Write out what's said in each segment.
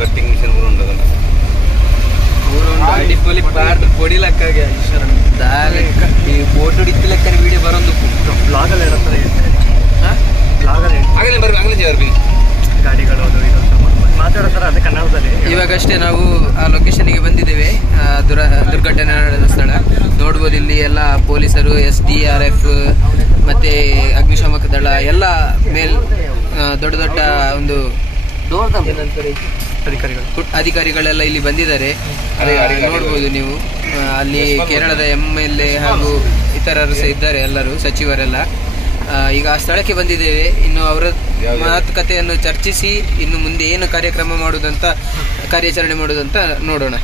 Cutting mission ಕೂಡ ಉಂಟದಲ್ಲ ಅಡಿಪೊಲಿ ಪಾರ್ದು పొడి లెక్కగా ఇస్తారు దాని ఈ ఫోటో ఇత్తి లెక్కన వీడియో ಬರೋದು ಬ್ಲಾಗ್ ಅಲ್ಲಿ ಹೇಳ್ತಾರೆ ಬ್ಲಾಗ್ ಅಲ್ಲಿ ಆಗಲೇ ಬರ್ಬೇಕು ಆಗಲೇ ಬರ್ಬೇಕು ಗಾಡಿಗಳು ಅದು ಇದು ಮಾತಾಡ್ತಾರೆ ಅದೇ ಕನ್ನಡದಲ್ಲಿ. ಇವಾಗಷ್ಟೇ ನಾವು ಆ ಲೊಕೇಶನ್ಗೆ ಬಂದಿದ್ದೇವೆ. ದುರ್ಘಟನೆ ನಡೆದ ಸ್ಥಳ ನೋಡ್ಬೋದು. ಇಲ್ಲಿ ಎಲ್ಲ ಪೊಲೀಸರು, SDRF ಮತ್ತೆ ಅಗ್ನಿಶಾಮಕ ದಳ ಎಲ್ಲ ದೊಡ್ಡ ದೊಡ್ಡ ಒಂದು ಅಧಿಕಾರಿಗಳೆಲ್ಲ ಇಲ್ಲಿ ಬಂದಿದ್ದಾರೆ. ನೋಡ್ಬೋದು ನೀವು. ಅಲ್ಲಿ ಕೇರಳದ MLA ಹಾಗೂ ಇತರರು ಸಹ ಇದ್ದಾರೆ, ಎಲ್ಲರೂ ಸಚಿವರೆಲ್ಲ. ಈಗ ಆ ಸ್ಥಳಕ್ಕೆ ಬಂದಿದ್ದೇವೆ. ಇನ್ನು ಅವರ ಮಾತುಕತೆಯನ್ನು ಚರ್ಚಿಸಿ ಇನ್ನು ಮುಂದೆ ಏನು ಕಾರ್ಯಾಚರಣೆ ಮಾಡುವುದಂತ ನೋಡೋಣ.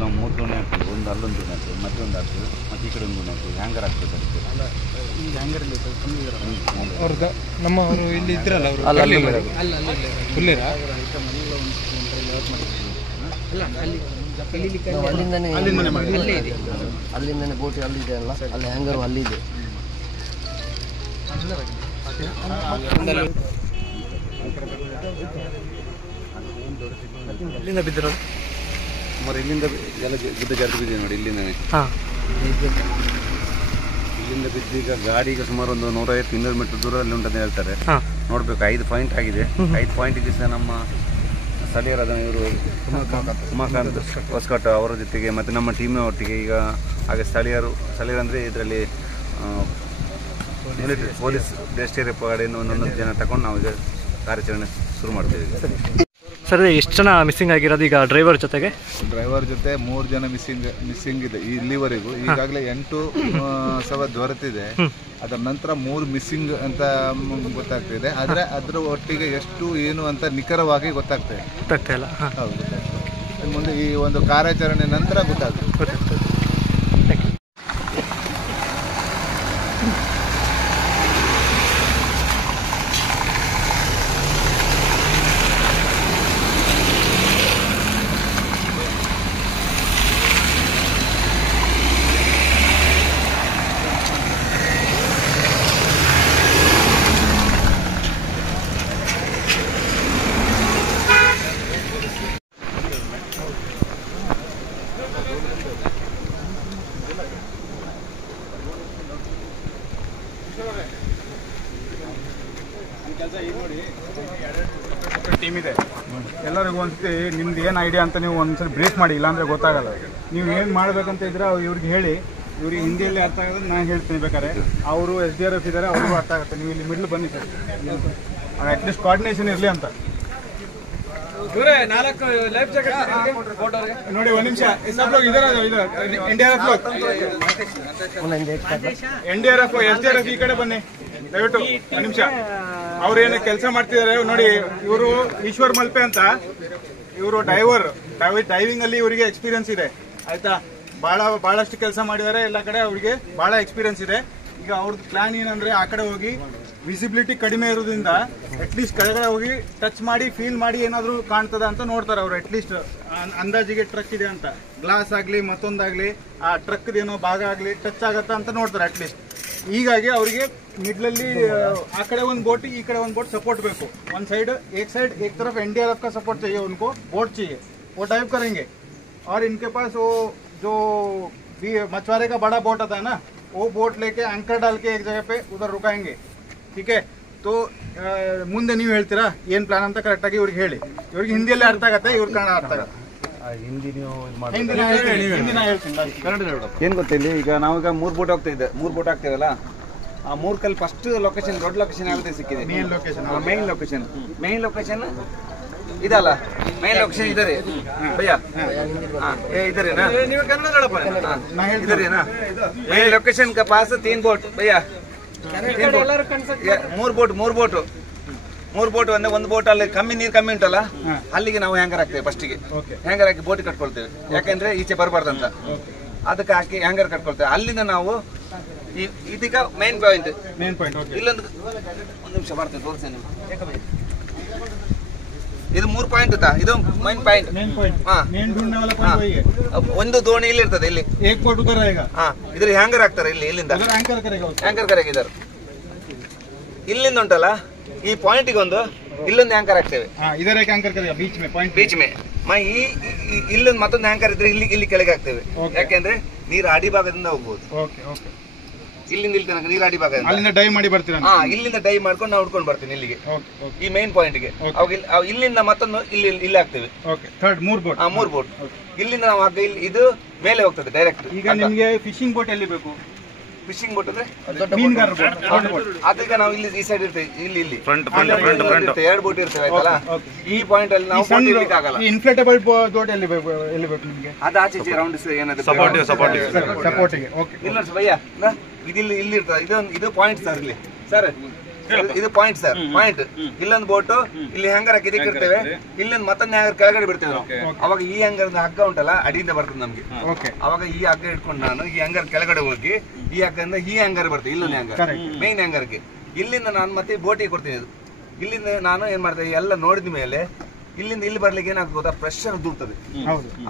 ನಾವು 3 ದೋಣಿ ಆಗ್ತದೆ, ಒಂದು ಅಲ್ಲೊಂದು ದೋಣಿ ಆಗ್ತದೆ, ಮತ್ತೊಂದು ಆಗ್ತದೆ, ಮತ್ತೆ ಈ ಕಡೆ ಒಂದು ದೋಣಿ ಆಗ್ತದೆ. ಹ್ಯಾಂಗರ್ ಆಗ್ತದೆ ಅವ್ರದ್ದು ನಮ್ಮವರು ಇಲ್ಲಿ ಇದ್ರಲ್ಲ ಅವರು ಅಲ್ಲಿಂದನೇ ಬೋಟ್ ಅಲ್ಲಿದೆ ಅಲ್ಲ, ಅಲ್ಲಿ ಹ್ಯಾಂಗರು ಅಲ್ಲಿದೆ. ಇಲ್ಲಿಂದ ಬಿದ್ದಿರೋದು ಮರ ಇಲ್ಲಿಂದ ಎಲ್ಲ ಗುದ್ದ ಜಾರಿ ಬಿದ್ದಿದೆ ನೋಡಿ. ಇಲ್ಲಿಂದನೇ ಇಲ್ಲಿಂದ ಬಿದ್ದು ಈಗ ಗಾಡಿ ಈಗ ಸುಮಾರು ಒಂದು 150-200 ಮೀಟರ್ ದೂರದಲ್ಲಿ ಉಂಟಂತ ಹೇಳ್ತಾರೆ. ನೋಡ್ಬೇಕು. 5 ಪಾಯಿಂಟ್ ಆಗಿದೆ. 5 ಪಾಯಿಂಟಿಗೆ ಸಹ ನಮ್ಮ ಸ್ಥಳೀಯರಾದ ಇವರು ಉಮಾಕಾಂತ್ ಹೊಸಕಟ್ಟು ಅವರ ಜೊತೆಗೆ ಮತ್ತು ನಮ್ಮ ಟೀಮಿನ ಒಟ್ಟಿಗೆ ಈಗ ಹಾಗೆ ಸ್ಥಳೀಯರಂದರೆ ಇದರಲ್ಲಿ ಮಿಲಿಟರಿ ಪೊಲೀಸ್ ಡೆಸ್ಟೇರಿಯಾ ಕಡೆಯಿಂದ ಒಂದೊಂದು ಜನ ತಗೊಂಡು ನಾವು ಈಗ ಕಾರ್ಯಾಚರಣೆ ಶುರು ಮಾಡ್ತೀವಿ. ಸರ್, ಎಷ್ಟು ಜನ ಮಿಸ್ಸಿಂಗ್ ಆಗಿರೋದು ಈಗ ಡ್ರೈವರ್ ಜೊತೆಗೆ? ಡ್ರೈವರ್ ಜೊತೆ 3 ಜನ ಮಿಸ್ಸಿಂಗ್ ಇದೆ ಇಲ್ಲಿವರೆಗೂ. ಈಗಾಗಲೇ 8 ಶವ ದೊರೆತಿದೆ. ಅದರ ನಂತರ 3 ಮಿಸ್ಸಿಂಗ್ ಅಂತ ಗೊತ್ತಾಗ್ತಿದೆ. ಆದರೆ ಅದರ ಒಟ್ಟಿಗೆ ಎಷ್ಟು ಏನು ಅಂತ ನಿಖರವಾಗಿ ಗೊತ್ತಾಗ್ತಾ ಇಲ್ಲ. ಹೌದು, ಮುಂದೆ ಈ ಒಂದು ಕಾರ್ಯಾಚರಣೆ ನಂತರ ಗೊತ್ತಾಗ್ತದೆ. ಟೀಮ್ ಇದೆ. ಎಲ್ಲರಿಗೂ ಒಂದ್ಸತಿ ನಿಮ್ದು ಏನು ಐಡಿಯಾ ಅಂತ ನೀವು ಒಂದ್ಸರಿ ಬ್ರೀಫ್ ಮಾಡಿ, ಇಲ್ಲಾಂದರೆ ಗೊತ್ತಾಗಲ್ಲ. ನೀವು ಏನು ಮಾಡಬೇಕಂತ ಇದ್ರೆ ಇವ್ರಿಗೆ ಹೇಳಿ. ಇವ್ರಿಗೆ ಹಿಂದಿಯಲ್ಲಿ ಅರ್ಥ ಆಗೋದು ನಾನು ಹೇಳ್ತೀನಿ. ಬೇಕಾದ್ರೆ ಅವರು SDRF ಇದ್ದಾರೆ, ಅವ್ರಿಗೂ ಅರ್ಥ ಆಗುತ್ತೆ. ನೀವು ಇಲ್ಲಿ ಮಿಡ್ಲ್ ಬನ್ನಿ ಸರ್, ಅಟ್ಲೀಸ್ಟ್ ಕೋಆರ್ಡಿನೇಷನ್ ಇರಲಿ ಅಂತ. ನೋಡಿ, 1 ನಿಮಿಷ. NDRF SDRF ಈ ಕಡೆ ಬನ್ನಿ ದಯವಿಟ್ಟು 1 ನಿಮಿಷ. ಅವ್ರೇನು ಕೆಲಸ ಮಾಡ್ತಿದ್ದಾರೆ ನೋಡಿ. ಇವರು ಈಶ್ವರ್ ಮಲ್ಪೆ ಅಂತ, ಇವರು ಡೈವಿಂಗ್ ಅಲ್ಲಿ ಇವರಿಗೆ ಎಕ್ಸ್ಪೀರಿಯನ್ಸ್ ಇದೆ. ಆಯ್ತಾ, ಬಹಳಷ್ಟು ಕೆಲಸ ಮಾಡಿದ್ದಾರೆ ಎಲ್ಲ ಕಡೆ. ಅವರಿಗೆ ಬಹಳ ಎಕ್ಸ್ಪೀರಿಯನ್ಸ್ ಇದೆ. ಈಗ ಅವ್ರದ್ದು ಪ್ಲಾನ್ ಏನಂದ್ರೆ ಆ ಕಡೆ ಹೋಗಿ ವಿಸಿಬಿಲಿಟಿ ಕಡಿಮೆ ಇರೋದ್ರಿಂದ ಅಟ್ಲೀಸ್ಟ್ ಕೆಳಗಡೆ ಹೋಗಿ ಟಚ್ ಮಾಡಿ ಫೀಲ್ ಮಾಡಿ ಏನಾದರೂ ಕಾಣ್ತದ ಅಂತ ನೋಡ್ತಾರೆ ಅವರು. ಅಟ್ಲೀಸ್ಟ್ ಅಂದಾಜಿಗೆ ಟ್ರಕ್ ಇದೆ ಅಂತ, ಗ್ಲಾಸ್ ಆಗಲಿ ಮತ್ತೊಂದಾಗಲಿ ಆ ಟ್ರಕ್ದೇನೋ ಭಾಗ ಆಗಲಿ ಟಚ್ ಆಗತ್ತಾ ಅಂತ ನೋಡ್ತಾರೆ ಅಟ್ಲೀಸ್ಟ್. ಹೀಗಾಗಿ ಅವರಿಗೆ ಮಿಡ್ಲಲ್ಲಿ ಆ ಕಡೆ ಒಂದು ಬೋಟ್, ಈ ಕಡೆ ಒಂದು ಬೋಟ್ सपोर्ट ಬೇಕು. ಒಂದು साइड एक तरफ NDRF का सपोर्ट चाहिए उनको, बोट चाहिए, वो डाइव करेंगे. और इनके पास वो जो मछुआरे का बड़ा बोट आता है ना, वो बोट लेके एंकर डाल के एक जगह पे उधर रुकाएंगे. ठीक है, तो ಮುಂದೆ ನೀವು ಹೇಳ್ತೀರಾ ಏನು ಪ್ಲಾನ್ ಅಂತ ಕರೆಕ್ಟಾಗಿ ಇವ್ರಿಗೆ ಹೇಳಿ. ಇವ್ರಿಗೆ ಹಿಂದಿಯಲ್ಲಿ ಅರ್ಥ ಆಗತ್ತೆ, ಇವ್ರಿಗೆ ಕನ್ನಡ ಅರ್ಥ ಆಗತ್ತೆ. ಏನು ಗೊತ್ತಿಲ್ಲ. ಈಗ ನಾವೀಗ 3 ಬೋಟ್ ಆಗ್ತೇವಲ್ಲ, ಆ 3 ಕಲ್ಲಿ ಫಸ್ಟ್ ಲೊಕೇಶನ್, ದೊಡ್ಡ ಲೊಕೇಶನ್ ಯಾವ್ದು ಸಿಕ್ಕಿದೆ? ಮೇನ್ ಲೊಕೇಶನ್ ಇದಲ್ಲ. ಮೇನ್ ಲೊಕೇಶನ್ ಇದ್ದಾರೆ ಭಯ್ಯ, ಇದಾರೇನಾ? ಇದಾರೇನಾ? ಮೇನ್ ಲೊಕೇಶನ್ का पास 3 बोट भैया, 3 ಬೋಟ್ ಅಂದ್ರೆ ಒಂದು ಬೋಟ್ ಅಲ್ಲಿ ನೀರು ಕಮ್ಮಿ ಉಂಟಲ್ಲ, ಅಲ್ಲಿಗೆ ನಾವು ಹ್ಯಾಂಗರ್ ಹಾಕ್ತೇವೆ. ಫಸ್ಟಿಗೆ ಹ್ಯಾಂಗರ್ ಹಾಕಿ ಬೋಟ್ ಕಟ್ಕೊಳ್ತೇವೆ. ಯಾಕಂದ್ರೆ ಈಚೆ ಬರಬಾರ್ದಂತ, ಅದಕ್ಕೆ ಹಾಕಿ ಹ್ಯಾಂಗರ್ ಕಟ್ಕೊಳ್ತೇವೆ. ಅಲ್ಲಿಂದ ನಾವು ಇದೀಗ ಮೇನ್ ಪಾಯಿಂಟ್ ಇಲ್ಲೊಂದು 1 ನಿಮಿಷ ಬರ್ತೇನೆ ತೋರಿಸ್ತೇನೆ ನಿಮ್ಗೆ. ಇದು 3 ಪಾಯಿಂಟ್ ಇತ್ತಾ? ಇದು ಮೇನ್ ಪಾಯಿಂಟ್. ಒಂದು ದೋಣಿ ಇಲ್ಲಿ ಇರ್ತದೆ. ಇಲ್ಲಿ ಇದ್ರ ಹ್ಯಾಂಗರ್ ಹಾಕ್ತಾರೆ. ಇಲ್ಲಿಂದ ಹ್ಯಾಂಗರ್ ಕರೆಗಿದ್ದಾರೆ. ಇಲ್ಲಿಂದ ಉಂಟಲ್ಲ ಈ ಪಾಯಿಂಟಿಗೆ ಒಂದು ಇಲ್ಲೊಂದು ಆಂಕರ್ ಹಾಕ್ತೇವೆ, ಇದರ anchor beach May point beach May ಇಲ್ಲೊಂದು ಮತ್ತೊಂದು ಆಂಕರ್ ಇದ್ರೆ ಇಲ್ಲಿ ಕೆಳಗೆ ಹಾಕ್ತೇವೆ. ಯಾಕೆಂದ್ರೆ ನೀರು ಅಡಿಭಾಗದಿಂದ ಹೋಗ್ಬೋದು. ಇಲ್ಲಿಂದ ಇಲ್ಲಿ ತನಕ ನೀರು ಅಡಿಭಾಗದಿಂದ ಅಲ್ಲಿಂದ ಡೈವ್ ಮಾಡಿ ಬರ್ತೀರಾ? ಇಲ್ಲಿಂದ ಡೈವ್ ಮಾಡ್ಕೊಂಡು ನಾವು ಉಡ್ಕೊಂಡು ಬರ್ತೀನಿ ಇಲ್ಲಿಗೆ, ಈ ಮೇನ್ ಪಾಯಿಂಟ್ಗೆ. ಇಲ್ಲಿಂದ ಮತ್ತೊಂದು ಇಲ್ಲಿ ಹಾಕ್ತೇವೆ. ಮೂರು ಬೋಟ್ ಇಲ್ಲಿಂದ ನಾವು ಹಗ್ಗ ಇದು ಮೇಲೆ ಹೋಗ್ತದೆ ಡೈರೆಕ್ಟ್. ಈಗ ನಿಮ್ಗೆ ಫಿಶಿಂಗ್ ಬೋಟ್ ಎಲ್ಲಿ ಬೇಕು? ಫಿಶಿಂಗ್ ಬೋಟ್ ಅಂದ್ರೆ ಮೀನುಗಾರ ಬೋಟ್. ಅದಕ್ಕೆ ನಾವು ಇಲ್ಲಿ ಈ ಸೈಡ್ ಇರ್ತೇವೆ, ಇಲ್ಲಿ 2 ಬೋಟ್ ಇರ್ತೇವೆ ಆಯ್ತಲ್ಲ. ಈ ಪಾಯಿಂಟ್ ಅಲ್ಲಿ ನಾವು ಬೋಟ್ ಆಗಲ್ಲ. ಇನ್ಫ್ಲೇಟಬಲ್ ಬೋಟ್ ಎಲ್ಲಿ ಬೇಕು ನಿಮ್ಗೆ? ಅದು ಆಚೆ ರೌಂಡ್ ಏನಾದ್ರು ಸಪೋರ್ಟಿಗೆ. ಇಲ್ಲ ಭಯ್ಯ, ಇಲ್ಲಿ ಇರ್ತದೆ. ಇದು ಪಾಯಿಂಟ್ ಸರ್. ಇಲ್ಲಿ ಸರ್ ಇದು ಪಾಯಿಂಟ್ ಸರ್, ಪಾಯಿಂಟ್. ಇಲ್ಲೊಂದು ಬೋಟು ಇಲ್ಲಿ ಹ್ಯಾಂಗರ್ ಹಾಕಿ ಇದಕ್ಕೆ ಇರ್ತೇವೆ, ಇಲ್ಲೊಂದು ಮತ್ತೊಂದು ಹ್ಯಾಂಗರ್ ಕೆಳಗಡೆ ಬಿಡ್ತೇವೆ ನಾವು. ಅವಾಗ ಈ ಹ್ಯಾಂಗರ್ ಹಗ್ಗ ಉಂಟಲ್ಲ ಅಡಿಯಿಂದ ಬರ್ತದೆ ನಮ್ಗೆ. ಅವಾಗ ಈ ಹಗ್ಗ ಇಟ್ಕೊಂಡು ನಾನು ಈ ಹ್ಯಾಂಗರ್ ಕೆಳಗಡೆ ಹೋಗಿ ಈ ಹಗ್ಗದಿಂದ ಈ ಹ್ಯಾಂಗರ್ ಬರ್ತದೆ, ಇಲ್ಲೊಂದು ಹ್ಯಾಂಗರ್ ಮೇನ್ ಹ್ಯಾಂಗರ್ಗೆ. ಇಲ್ಲಿಂದ ನಾನು ಮತ್ತೆ ಬೋಟಿಗೆ ಕೊಡ್ತೀನಿ. ಇದು ಇಲ್ಲಿಂದ ನಾನು ಏನ್ ಮಾಡ್ತೇವೆ ಎಲ್ಲ ನೋಡಿದ ಮೇಲೆ ಇಲ್ಲಿಂದ ಇಲ್ಲಿ ಬರ್ಲಿಕ್ಕೆ ಏನಾಗ್ತದೆ ಗೊತ್ತಾ, ಪ್ರೆಷರ್ ದೂರ್ತದೆ.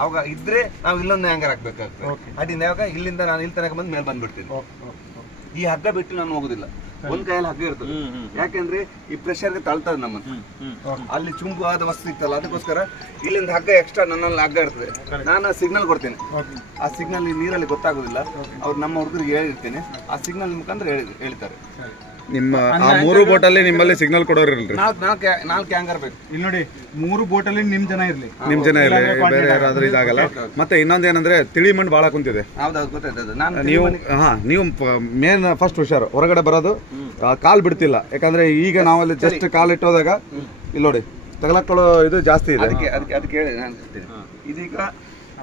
ಅವಾಗ ಇದ್ರೆ ನಾವು ಇಲ್ಲೊಂದು ಹ್ಯಾಂಗರ್ ಹಾಕ್ಬೇಕಾಗ್ತದೆ ಅಡಿಯಿಂದ. ಯಾವಾಗ ಇಲ್ಲಿಂದ ನಾನು ಇಲ್ಲಿ ತನಕ ಬಂದು ಮೇಲೆ ಬಂದ್ಬಿಡ್ತೀನಿ. ಈ ಹಗ್ಗ ಬಿಟ್ಟು ನಾನು ಹೋಗುದಿಲ್ಲ, ಒಂದ್ ಕೈಯಲ್ಲಿ ಹಗ್ಗ ಇರ್ತದೆ. ಯಾಕೆಂದ್ರೆ ಈ ಪ್ರೆಷರ್ಗೆ ತಳ್ತದೆ ನಮ್ಮನ್ನು. ಅಲ್ಲಿ ಚುಂಬು ಆದ ವಸ್ತು ಇತ್ತಲ್ಲ, ಅದಕ್ಕೋಸ್ಕರ ಇಲ್ಲಿಂದ ಹಗ್ಗ ಎಕ್ಸ್ಟ್ರಾ ನನ್ನಲ್ಲಿ ಹಗ್ಗ ಇರ್ತದೆ. ನಾನು ಸಿಗ್ನಲ್ ಕೊಡ್ತೇನೆ, ಆ ಸಿಗ್ನಲ್ ನೀರಲ್ಲಿ ಗೊತ್ತಾಗುದಿಲ್ಲ. ಅವ್ರು ನಮ್ಮ ಹುಡುಗರಿಗೆ ಹೇಳಿರ್ತೇನೆ, ಆ ಸಿಗ್ನಲ್ ಮುಖಾಂತರ ಹೇಳ್ತಾರೆ. ನಿಮ್ಮ ಆ 3 ಬೋಟಲ್ಲಿ ನಿಮ್ಮಲ್ಲಿ ಸಿಗ್ನಲ್ ಕೊಡೋರಿಲ್ರಿ? 4 ಹ್ಯಾಂಗರ್ ಬೇಕು. ಇಲ್ಲಿ ನೋಡಿ, 3 ಬೋಟಲ್ಲಿ ನಿಮ್ ಜನ ಇರ್ಲಿ, ಬೇರೆ ಯಾರಾದ್ರೂ ಇದಾಗಲ್ಲ. ಮತ್ತೆ ಇನ್ನೊಂದೇನಂದ್ರೆ ತಿಳಿ ಮಣ್ಣು ಬಹಳ ಕುಂತಿದೆ. ಹೌದೌದು, ಗೊತ್ತಾಯ್ತದೆ. ನೀವು ಮೇನ್ ಫಸ್ಟ್ ಹುಷಾರು, ಹೊರಗಡೆ ಬರೋದು ಕಾಲ್ ಬಿಡ್ತಿಲ್ಲ. ಯಾಕಂದ್ರೆ ಈಗ ನಾವಲ್ಲಿ ಜಸ್ಟ್ ಕಾಲ್ ಇಟ್ಟೋದಾಗ ಇಲ್ಲಿ ನೋಡಿ ತಗಲಕೊಳ್ಳೋ ಇದು ಜಾಸ್ತಿ ಇದೆ. ಅದಕ್ಕೆ ಹೇಳಿ ನಾನು ಇದೀಗ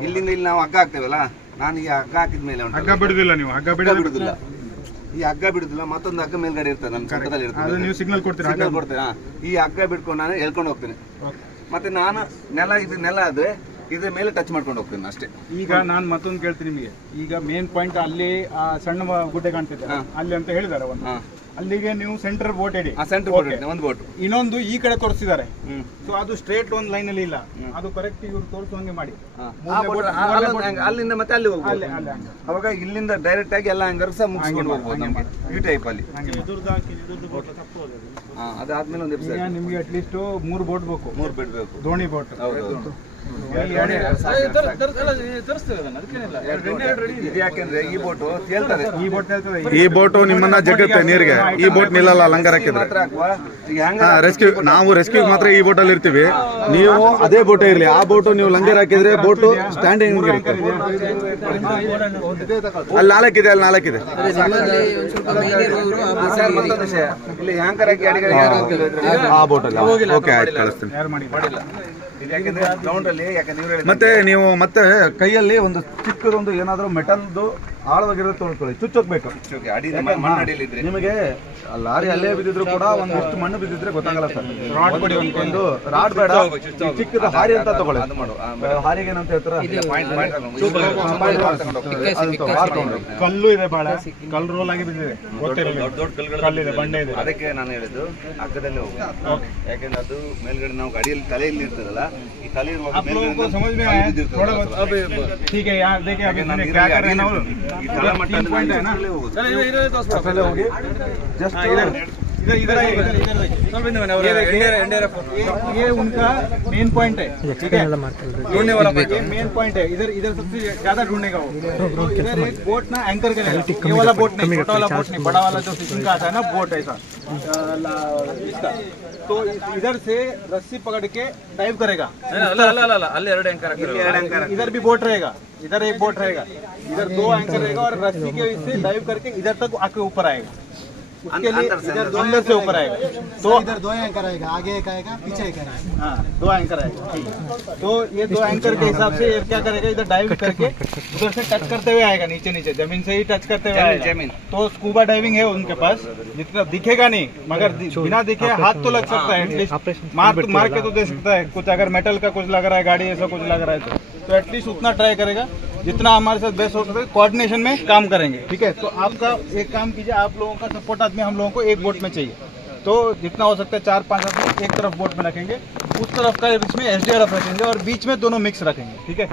ಇಲ್ಲಿಂದ ಇಲ್ಲಿ ನಾವು ಹಗ್ಗ ಹಾಕ್ತೇವಲ್ಲ, ನಾನು ಈ ಹಗ್ಗ ಹಾಕಿದ್ಮೇಲೆ ಹಗ್ಗ ಬಿಡುದಿಲ್ಲ, ನೀವು ಹಗ್ಗ ಬಿಡುದಿಲ್ಲ. ಈ ಹಗ್ಗ ಬಿಡುದಿಲ್ಲ, ಮತ್ತೊಂದು ಹಗ್ಗ ಮೇಲ್ಗಡೆ ಇರ್ತದೆ, ನಮ್ಮ ಪಕ್ಕದಲ್ಲಿ ಇರ್ತದೆ. ನೀವು ಸಿಗ್ನಲ್ ಕೊಡ್ತೀರಾ? ಸಿಗ್ನಲ್ ಕೊಡ್ತೀರಾ? ಈ ಹಗ್ಗ ಬಿಡ್ಕೊಂಡು ನಾನು ಎಳ್ಕೊಂಡು ಹೋಗ್ತೇನೆ. ಮತ್ತೆ ನಾನು ನೆಲ ಆದ್ರೆ ಇದ್ರ ಮೇಲೆ ಟಚ್ ಮಾಡ್ಕೊಂಡು ಹೋಗ್ತೇನೆ ಅಷ್ಟೇ. ಈಗ ನಾನು ಮತ್ತೊಂದು ಕೇಳ್ತೀನಿ ನಿಮಗೆ. ಈಗ ಮೇನ್ ಪಾಯಿಂಟ್ ಅಲ್ಲಿ ಸಣ್ಣ ಗುಡ್ಡೆ ಕಾಣ್ತಿದೆ ಅಲ್ಲಿ ಅಂತ ಹೇಳಿದಾರೆ ಒಂದು, ಅಲ್ಲಿಗೆ ನೀವು ಸೆಂಟರ್ ಬೋಟ್ ಇಡಿ. ಒಂದು ಬೋಟ್, ಇನ್ನೊಂದು ಈ ಕಡೆ ತೋರಿಸಿದ್ದಾರೆ. ಸೊ ಅದು ಸ್ಟ್ರೇಟ್ ಒಂದು ಲೈನ್ ಅಲ್ಲಿ ಇಲ್ಲ, ಅದು ಕರೆಕ್ಟ್ ಇವ್ರು ತೋರಿಸುವಂಗೆ ಮಾಡಿ. ಅಲ್ಲಿಂದ ಮತ್ತೆ ಅಲ್ಲಿ ಹೋಗ್ಬೋದು. ಅವಾಗ ಇಲ್ಲಿಂದ ಡೈರೆಕ್ಟ್ ಆಗಿ ಎಲ್ಲ ಹಂಗಾರು ಸಹ ಮುಗಿಸ್ಕೊಂಡು ಹೋಗ್ಬೋದು ನಮ್ಗೆ ಈ ಟೈಪ್ ಅಲ್ಲಿ. ಅದಾದ್ಮೇಲೆ ಒಂದು ಎಪಿಸೋಡ್ ನಿಮ್ಗೆ ಅಟ್ಲೀಸ್ಟ್ 3 ಬೋಟ್ ಬೇಕು, 3 ಬಿಡ್ಬೇಕು, ದೋಣಿ ಬೋಟ್. ಯಾಕೆಂದ್ರೆ ಈ ಬೋಟ್ ತೇಲ್ತದೆ, ಈ ಬೋಟು ನಿಮ್ಮನ್ನ ಜಗ್ಗುತ್ತೆ ನೀರಿಗೆ. ಈ ಬೋಟ್ ನಿಲ್ಲಲ್ಲ ಲಂಗರ್ ಹಾಕಿದ್ರೆ. ನಾವು ರೆಸ್ಕ್ಯೂ ಮಾತ್ರ ಈ ಬೋಟಲ್ಲಿ ಇರ್ತೀವಿ. ನೀವು ಅದೇ ಬೋಟೇ ಇರ್ಲಿ, ಆ ಬೋಟು ನೀವು ಲಂಗರ್ ಹಾಕಿದ್ರೆ ಬೋಟು ಸ್ಟ್ಯಾಂಡಿಂಗ್ ಇರುತ್ತೆ. ಅಲ್ಲಿ 4 ಇದೆ, ಅಲ್ಲಿ 4 ಇದೆ. ಇಲ್ಲಿ ಹ್ಯಾಂಕರ್ ಹಾಕಿ ಆ ಬೋಟಲ್ಲಿ. ಓಕೆ, ಆಯ್ತು, ಕಳಿಸ್ತೀನಿ. ಮತ್ತೆ ನೀವು ಮತ್ತೆ ಕೈಯಲ್ಲಿ ಒಂದು ಚಿಕ್ಕದೊಂದು ಏನಾದ್ರು ಮೆಟಲ್ದು ಆಳವಾಗಿರೋ ತೊಳ್ಕೊಳ್ಳಿ, ಚುಚ್ಚೋಗ್ಬೇಕು. ನಿಮಗೆ ಲಾರಿ ಅಲ್ಲೇ ಬಿದ್ದಿದ್ರು ಕೂಡ ಒಂದಿಷ್ಟು ಮಣ್ಣು ಬಿದ್ದಿದ್ರೆ ಗೊತ್ತಾಗಲ್ಲ ಸರ್. ಒಂದು ರಾಡ್ ಬೇಡ, ಚಿಕ್ಕದ ಹಾರಿ ಅಂತ ತಗೊಳ್ಳಿ. ಹಾರಿಗೆ ಏನಂತ ಹೇಳ್ತಾರೆ, ಕಲ್ಲು ಇದೆ, ಬಹಳ ಕಲ್ಲು ರೋಲ್ ಆಗಿ ಬಿದ್ದಿದೆ, ಕಲ್ಲಿದೆ, ಬಂಡೆ ಇದೆ. ಅದಕ್ಕೆ ನಾನು ಹೇಳಿದ್ದು ಹಗ್ಗದಲ್ಲೇ ಹೋಗಿ. ಯಾಕೆಂದ್ರೆ ಅದು ಮೇಲ್ಗಡೆ ನಾವು ಗಾಡಿಯಲ್ಲಿ ತಲೆಯಲ್ಲಿ ಇರ್ತದಲ್ಲ, ಈ ತಲೆ समझ में आया थोड़ा बहुत? ठीक है यार, देखिए अभी मैंने क्या कर रहे हैं ना, 3 पॉइंट है ना, चलो होगी जस्ट इधर ये उनका मेन पॉइंट है, ठीक है, ढूंढने वाला ये मेन पॉइंट है. इधर सबसे ज्यादा ढूंढने का वो. इधर एक बोट ना एंकर करेगा, ये वाला बोट नहीं, छोटा वाला बोट नहीं, बड़ा वाला जो फिशिंग का आता है ना बोट ऐसा इसका. तो इधर से रस्सी पकड़ के डाइव करेगा. इधर भी बोट रहेगा, इधर एक बोट रहेगा, इधर 2 एंकर रहेगा और रस्सी के इससे डाइव करके इधर तक आके ऊपर आएगा. उसके लिए इधर अंदर से ऊपर आएगा. तो इधर 2 एंकर आएगा, आगे एक आएगा, पीछे एक आएगा. हाँ, 2 एंकर आएगा. तो ये 2 एंकर के हिसाब से ये क्या करेगा, इधर डाइव करके उधर से टच करते हुए आएगा, नीचे जमीन से ही टच करते हुए आएगा. तो स्कूबा डाइविंग है उनके पास, जितना दिखेगा नहीं, मगर बिना दिखे हाथ तो लग सकता है, एटलीस्ट मार के तो दे सकता है कुछ. अगर मेटल का कुछ लग रहा है, गाड़ी ऐसा कुछ लग रहा है तो एटलीस्ट उतना ट्राई करेगा जितना हमारे साथ बेस्ट हो सके. कोऑर्डिनेशन में काम करेंगे, ठीक है. तो आपका एक काम कीजिए, आप लोगों का सपोर्ट आदमी हम लोगों को एक बोट में चाहिए. तो जितना हो सकता है 4-5 आदमी एक तरफ बोट में रखेंगे, उस तरफ का इसमें SDRF रखेंगे और बीच में दोनों मिक्स रखेंगे, ठीक है.